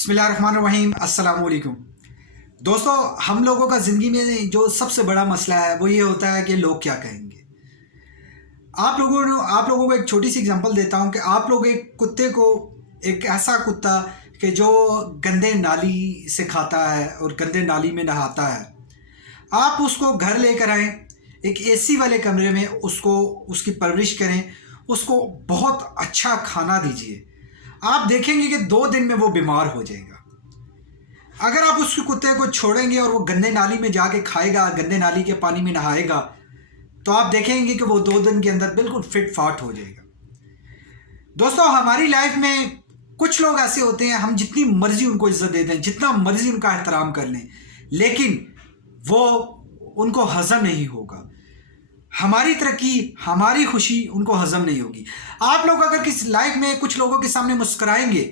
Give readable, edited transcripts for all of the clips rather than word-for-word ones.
बिस्मिल्लाहिर्रहमानिर्रहीम, अस्सलाम वालेकुम। दोस्तों, हम लोगों का ज़िंदगी में जो सबसे बड़ा मसला है वो ये होता है कि लोग क्या कहेंगे। आप लोगों को एक छोटी सी एग्जांपल देता हूँ कि आप लोग एक कुत्ते को, एक ऐसा कुत्ता कि जो गंदे नाली से खाता है और गंदे नाली में नहाता है, आप उसको घर लेकर आएँ, एक एसी वाले कमरे में उसको उसकी परवरिश करें, उसको बहुत अच्छा खाना दीजिए। आप देखेंगे कि 2 दिन में वो बीमार हो जाएगा। अगर आप उस कुत्ते को छोड़ेंगे और वो गंदे नाली में जाके खाएगा, गंदे नाली के पानी में नहाएगा, तो आप देखेंगे कि वो 2 दिन के अंदर बिल्कुल फिट फाट हो जाएगा। दोस्तों, हमारी लाइफ में कुछ लोग ऐसे होते हैं, हम जितनी मर्जी उनको इज्जत दे दें, जितना मर्जी उनका एहतराम कर लें, लेकिन वो उनको हजम नहीं होगा। हमारी तरक्की, हमारी खुशी उनको हजम नहीं होगी। आप लोग अगर किसी लाइफ में कुछ लोगों के सामने मुस्कुराएंगे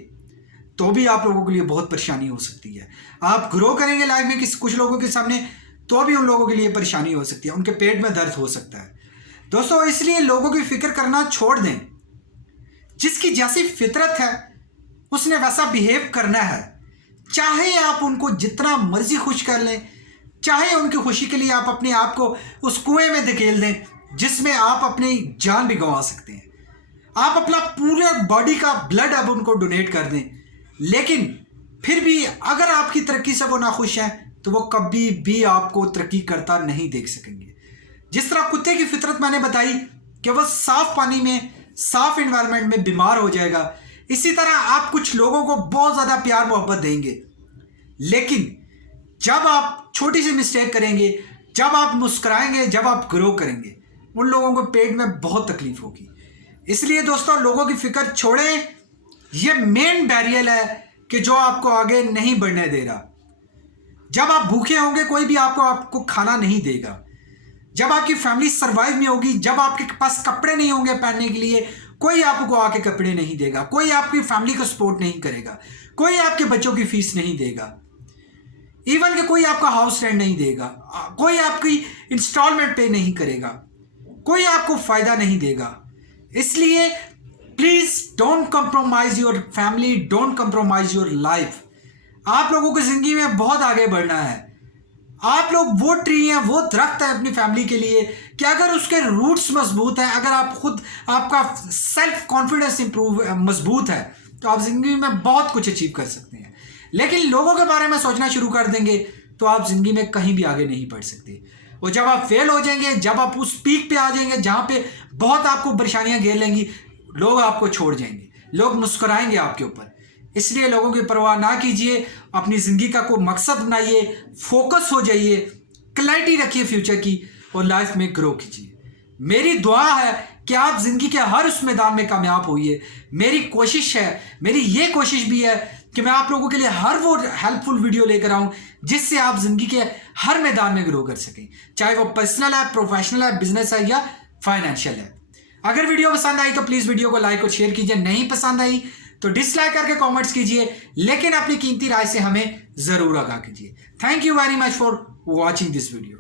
तो भी आप लोगों के लिए बहुत परेशानी हो सकती है। आप ग्रो करेंगे लाइफ में कुछ लोगों के सामने तो भी उन लोगों के लिए परेशानी हो सकती है, उनके पेट में दर्द हो सकता है। दोस्तों, इसलिए लोगों की फिक्र करना छोड़ दें। जिसकी जैसी फितरत है उसने वैसा बिहेव करना है। चाहे आप उनको जितना मर्जी खुश कर लें, चाहे उनकी खुशी के लिए आप अपने आप को उस कुएं में धकेल दें जिसमें आप अपनी जान भी गंवा सकते हैं। आप अपना पूरे बॉडी का ब्लड अब उनको डोनेट कर दें, लेकिन फिर भी अगर आपकी तरक्की से वो नाखुश हैं तो वो कभी भी आपको तरक्की करता नहीं देख सकेंगे। जिस तरह कुत्ते की फितरत मैंने बताई कि वह साफ पानी में, साफ एनवायरनमेंट में बीमार हो जाएगा, इसी तरह आप कुछ लोगों को बहुत ज़्यादा प्यार मोहब्बत देंगे, लेकिन जब आप छोटी सी मिस्टेक करेंगे, जब आप मुस्कुराएंगे, जब आप ग्रो करेंगे, उन लोगों को पेट में बहुत तकलीफ होगी। इसलिए दोस्तों, लोगों की फिक्र छोड़ें। ये मेन बैरियर है कि जो आपको आगे नहीं बढ़ने दे रहा। जब आप भूखे होंगे कोई भी आपको खाना नहीं देगा। जब आपकी फैमिली सर्वाइव में होगी, जब आपके पास कपड़े नहीं होंगे पहनने के लिए, कोई आपको आके कपड़े नहीं देगा, कोई आपकी फैमिली को सपोर्ट नहीं करेगा, कोई आपके बच्चों की फीस नहीं देगा, इवन कि कोई आपका हाउस रेंट नहीं देगा, कोई आपकी इंस्टॉलमेंट पे नहीं करेगा, कोई आपको फायदा नहीं देगा। इसलिए please don't compromise your family, don't compromise your life. आप लोगों को जिंदगी में बहुत आगे बढ़ना है। आप लोग वो ट्री हैं, वो दरख्त है अपनी फैमिली के लिए कि अगर उसके रूट्स मजबूत हैं, अगर आप खुद, आपका सेल्फ कॉन्फिडेंस मजबूत है, तो आप जिंदगी में बहुत कुछ अचीव कर सकते हैं। लेकिन लोगों के बारे में सोचना शुरू कर देंगे तो आप जिंदगी में कहीं भी आगे नहीं बढ़ सकते। और जब आप फेल हो जाएंगे, जब आप उस पीक पे आ जाएंगे जहां पे बहुत आपको परेशानियां घेर लेंगी, लोग आपको छोड़ जाएंगे, लोग मुस्कुराएंगे आपके ऊपर। इसलिए लोगों की परवाह ना कीजिए, अपनी जिंदगी का कोई मकसद बनाइए, फोकस हो जाइए, क्लैरिटी रखिए फ्यूचर की और लाइफ में ग्रो कीजिए। मेरी दुआ है कि आप जिंदगी के हर उस मैदान में कामयाब होइए। मेरी कोशिश है, मेरी ये कोशिश भी है कि मैं आप लोगों के लिए हर वो हेल्पफुल वीडियो लेकर आऊं जिससे आप जिंदगी के हर मैदान में ग्रो कर सकें, चाहे वो पर्सनल है, प्रोफेशनल है, बिजनेस है या फाइनेंशियल है। अगर वीडियो पसंद आई तो प्लीज वीडियो को लाइक और शेयर कीजिए, नहीं पसंद आई तो डिसलाइक करके कमेंट्स कीजिए, लेकिन अपनी कीमती राय से हमें जरूर आगाह कीजिए। Thank you very much for watching this video.